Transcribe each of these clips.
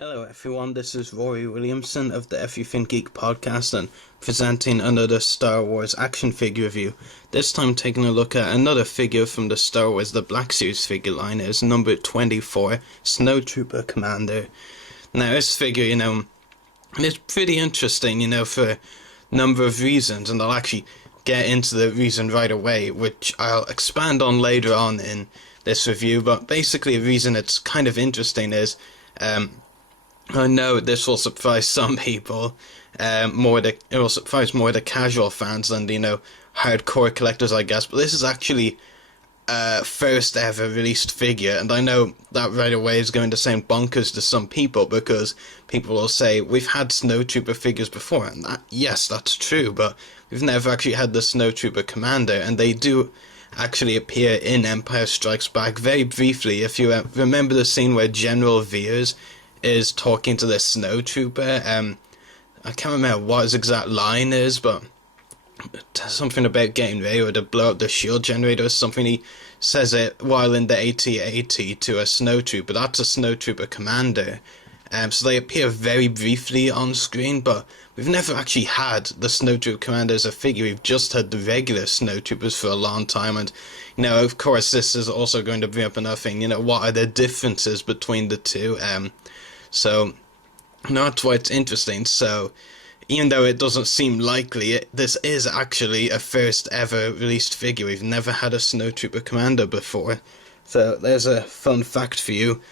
Hello everyone, this is Ruari Williamson of the Everything Geek podcast and presenting another Star Wars action figure review. This time taking a look at another figure from the Star Wars The Black Series figure line. It is number 24, Snowtrooper Commander. Now this figure, it's pretty interesting, for a number of reasons, and I'll actually get into the reason right away, which I'll expand on later on in this review. But basically the reason it's kind of interesting is, I know this will surprise some people, it will surprise more the casual fans than the, hardcore collectors, I guess, but this is actually first ever released figure, and I know that right away is going to sound bonkers to some people, because people will say, we've had Snowtrooper figures before, and yes, that's true, but we've never actually had the Snowtrooper Commander, and they do actually appear in Empire Strikes Back very briefly. If you remember the scene where General Veers is talking to the Snowtrooper, I can't remember what his exact line is, but something about getting ready to blow up the shield generator or something. He says it while in the AT-AT to a Snowtrooper. That's a Snowtrooper Commander. So they appear very briefly on screen, but we've never actually had the Snowtrooper Commander as a figure. We've just had the regular Snowtroopers for a long time, and of course this is also going to bring up another thing, what are the differences between the two? So that's why it's interesting. So even though it doesn't seem likely, this is actually a first ever released figure. We've never had a Snowtrooper Commander before. So there's a fun fact for you.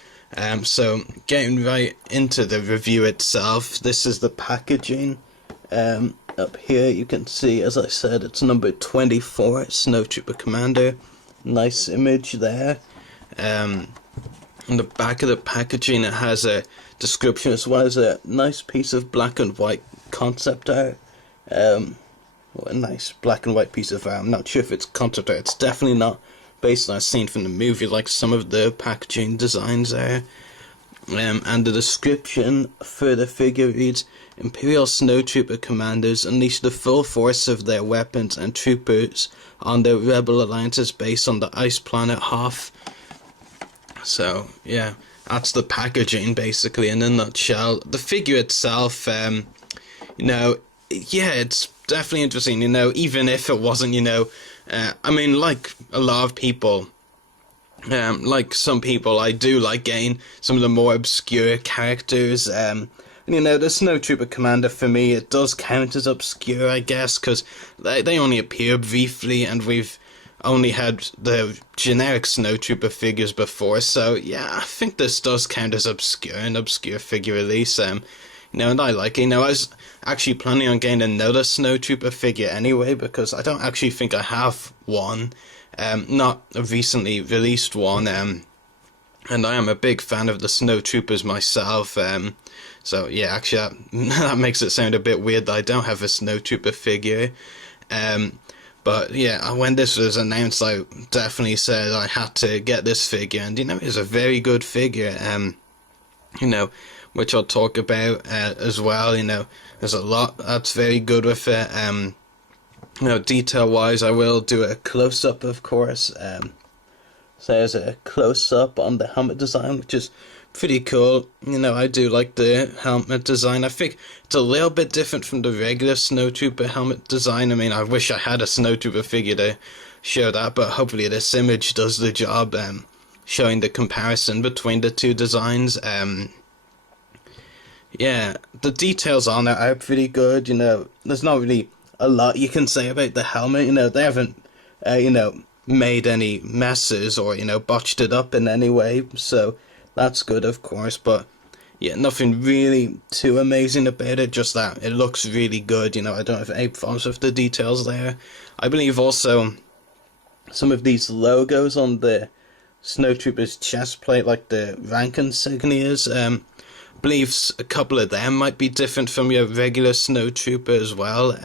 So getting right into the review itself, this is the packaging. Up here you can see, as I said, it's number 24, Snowtrooper Commander. Nice image there. On the back of the packaging it has a description as well as a nice piece of black and white concept art. A nice black and white piece of art. I'm not sure if it's concept art. It's definitely not based on a scene from the movie like some of the packaging designs are. And the description for the figure reads, Imperial Snowtrooper commanders unleash the full force of their weapons and troopers on the Rebel Alliance's base on the ice planet Hoth. So, yeah, that's the packaging, basically, in a nutshell. The figure itself, it's definitely interesting, even if it wasn't, like a lot of people, like some people, I do like getting some of the more obscure characters. The Snowtrooper Commander, for me, it does count as obscure, I guess, because they only appear briefly, and we've only had the generic Snowtrooper figures before, so yeah, I think this does count as an obscure figure release, and I like it. I was actually planning on getting another Snowtrooper figure anyway, because I don't actually think I have one, not a recently released one, and I am a big fan of the Snowtroopers myself, so yeah, actually that makes it sound a bit weird that I don't have a Snowtrooper figure, but yeah, when this was announced, I definitely said I had to get this figure, and it's a very good figure, which I'll talk about as well. There's a lot that's very good with it. Detail wise, I will do a close up, of course. So there's a close up on the helmet design, which is pretty cool. I do like the helmet design. I think it's a little bit different from the regular Snowtrooper helmet design. I wish I had a Snowtrooper figure to show that, but hopefully this image does the job, showing the comparison between the two designs. Yeah, the details on it are pretty good. There's not really a lot you can say about the helmet. They haven't, made any messes or, botched it up in any way, so that's good, of course, but yeah, nothing really too amazing about it, just that it looks really good. I don't have any problems with the details there. I believe also some of these logos on the Snowtrooper's chest plate, like the rank insignias, I believe a couple of them might be different from your regular Snowtrooper as well.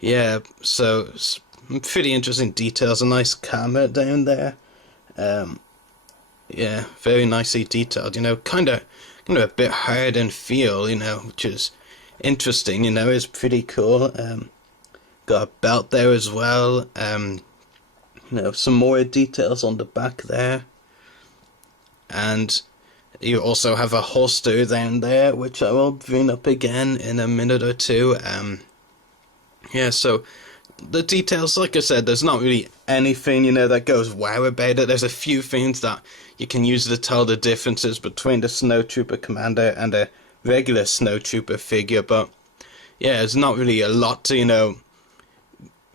Yeah, so pretty interesting details. A nice camera down there. Yeah, very nicely detailed, kind of a bit hard in feel, which is interesting, is pretty cool. Got a belt there as well. Some more details on the back there. And you also have a holster down there, which I will bring up again in a minute or two. Yeah, so the details, like I said, there's not really anything, that goes wow about it. There's a few things that you can use to tell the differences between the Snowtrooper commander and a regular Snowtrooper figure, but yeah, there's not really a lot to,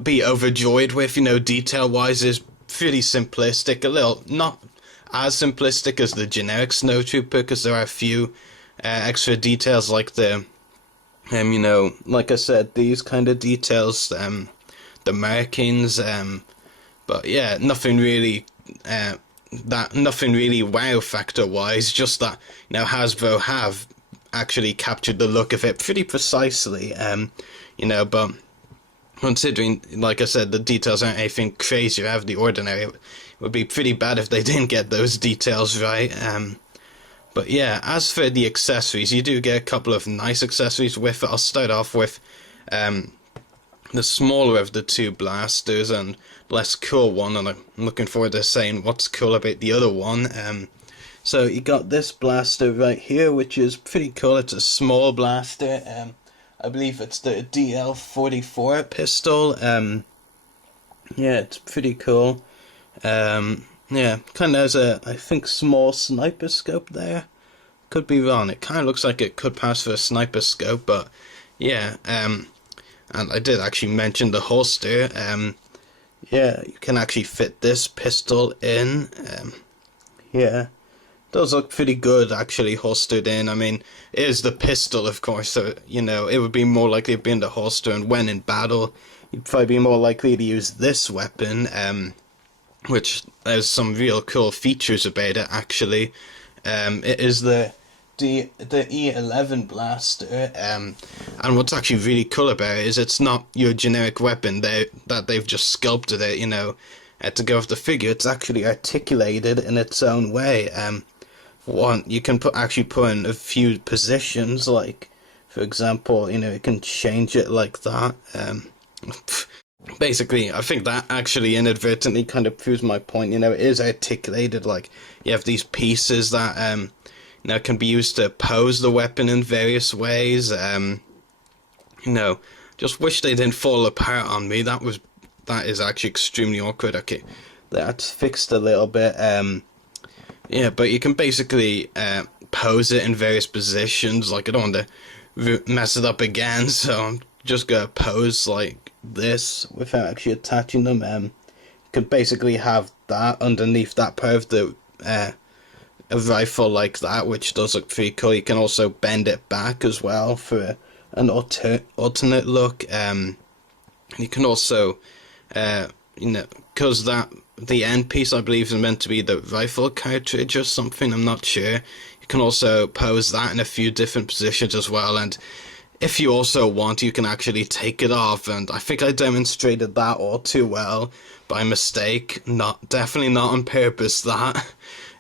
be overjoyed with. Detail-wise is pretty simplistic, a little, not as simplistic as the generic Snowtrooper, because there are a few extra details like the, like I said, these kind of details, the markings, but yeah, nothing really wow factor wise, just that, Hasbro have actually captured the look of it pretty precisely, but considering, like I said, the details aren't anything crazy or out of the ordinary, it would be pretty bad if they didn't get those details right. But yeah, as for the accessories, you do get a couple of nice accessories with it. I'll start off with the smaller of the two blasters and less cool one, and I'm looking forward to saying what's cool about the other one. So you got this blaster right here, which is pretty cool. It's a small blaster. I believe it's the DL-44 pistol. Yeah, it's pretty cool. Yeah, kind of has a, I think, small sniper scope there. Could be wrong. It kind of looks like it could pass for a sniper scope, but yeah. And I did actually mention the holster. Yeah, you can actually fit this pistol in. Yeah. Does look pretty good, actually, holstered in. I mean, it is the pistol, of course, so, it would be more likely to be in the holster, and when in battle, you'd probably be more likely to use this weapon, which has some real cool features about it, actually. It is the E11 blaster, and what's actually really cool about it is it's not your generic weapon that they've just sculpted it, to go with the figure. It's actually articulated in its own way. You can actually put in a few positions, like, for example, you can change it like that. Basically, I think that actually inadvertently kind of proves my point. It is articulated, like, you have these pieces that, can be used to pose the weapon in various ways. Just wish they didn't fall apart on me. That is actually extremely awkward. Okay, that's fixed a little bit. Yeah, but you can basically pose it in various positions. Like, I don't want to mess it up again, so I'm just going to pose like this without actually attaching them. You can basically have that underneath that part of the a rifle like that, which does look pretty cool. You can also bend it back as well for an alternate look. You can also, because the end piece, I believe, is meant to be the rifle cartridge or something, I'm not sure. You can also pose that in a few different positions as well, and if you also want, you can actually take it off, and I think I demonstrated that all too well by mistake. Definitely not on purpose, that.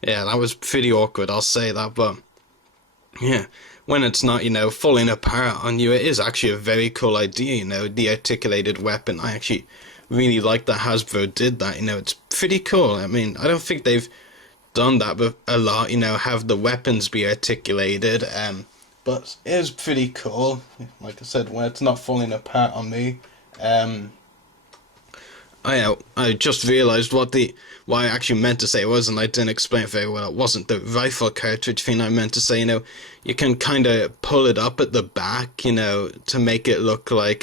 Yeah, that was pretty awkward, I'll say that, but yeah, when it's not, falling apart on you, it is actually a very cool idea, the articulated weapon. I actually really like that Hasbro did that, it's pretty cool. I mean, I don't think they've done that a lot, have the weapons be articulated, but it is pretty cool, like I said, when it's not falling apart on me. I just realised what I actually meant to say was, and I didn't explain it very well. It wasn't the rifle cartridge thing I meant to say, you can kind of pull it up at the back, to make it look like,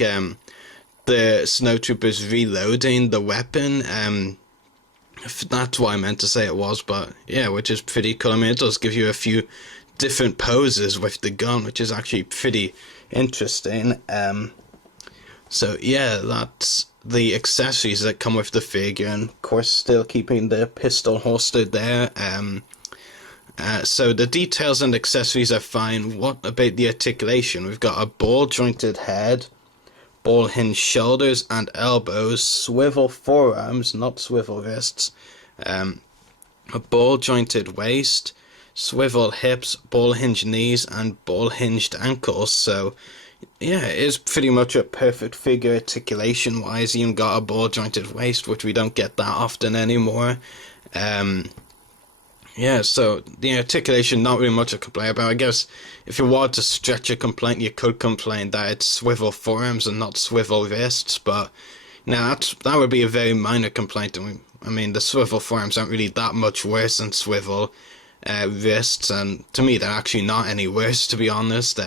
the Snowtroopers reloading the weapon. That's what I meant to say it was, but yeah, which is pretty cool. I mean, it does give you a few different poses with the gun, which is actually pretty interesting. So yeah, that's the accessories that come with the figure, and of course still keeping the pistol holster there. So the details and accessories are fine. What about the articulation? We've got a ball jointed head, ball hinge shoulders and elbows, swivel forearms, not swivel wrists, a ball jointed waist, swivel hips, ball hinged knees, and ball hinged ankles. So yeah, it is pretty much a perfect figure articulation wise. Even got a ball jointed waist, which we don't get that often anymore. Yeah, so the articulation, not really much to complain about. I guess if you wanted to stretch a complaint, you could complain that it's swivel forearms and not swivel wrists, but now that would be a very minor complaint. I mean, the swivel forearms aren't really that much worse than swivel wrists, and to me, they're actually not any worse, to be honest.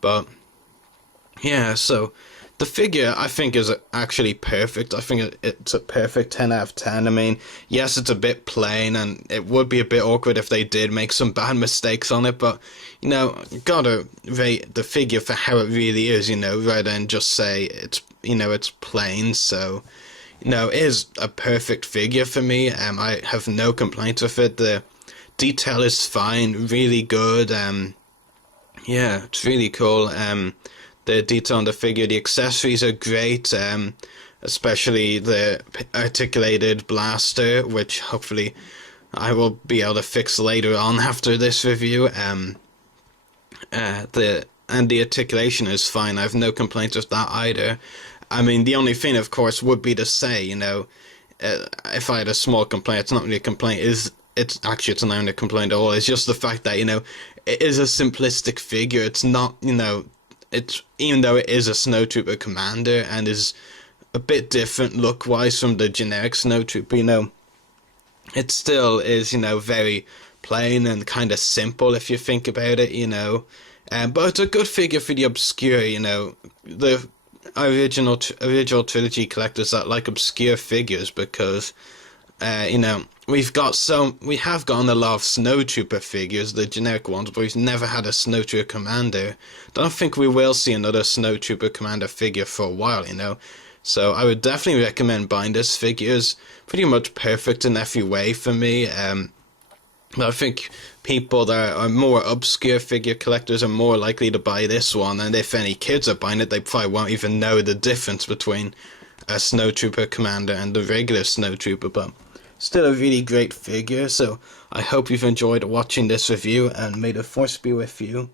But yeah, so the figure I think is actually perfect. I think it's a perfect 10 out of 10. I mean, yes, it's a bit plain and it would be a bit awkward if they did make some bad mistakes on it, but you know, gotta rate the figure for how it really is, you know, rather than just say it's, you know, it's plain. So, you know, it is a perfect figure for me. I have no complaints with it. The detail is fine, really good. Yeah, it's really cool. The detail on the figure, the accessories are great, especially the articulated blaster, which hopefully I will be able to fix later on after this review. The articulation is fine. I have no complaints with that either. I mean, the only thing, of course, would be to say, you know, if I had a small complaint, it's not really a complaint. It's not even a complaint at all. It's just the fact that, you know, it is a simplistic figure. It's not, you know, it's, even though it is a Snowtrooper commander and is a bit different look-wise from the generic Snowtrooper, you know, it still is, you know, very plain and kind of simple if you think about it, you know. But it's a good figure for the obscure, you know, the original trilogy collectors that like obscure figures, because you know, we have gotten a lot of Snowtrooper figures, the generic ones, but we've never had a Snowtrooper commander. Don't think we will see another Snowtrooper commander figure for a while, you know. So I would definitely recommend buying this figure. It's pretty much perfect in every way for me. But I think people that are more obscure figure collectors are more likely to buy this one, and if any kids are buying it, they probably won't even know the difference between a Snowtrooper commander and the regular Snowtrooper, but still a really great figure. So I hope you've enjoyed watching this review, and may the force be with you.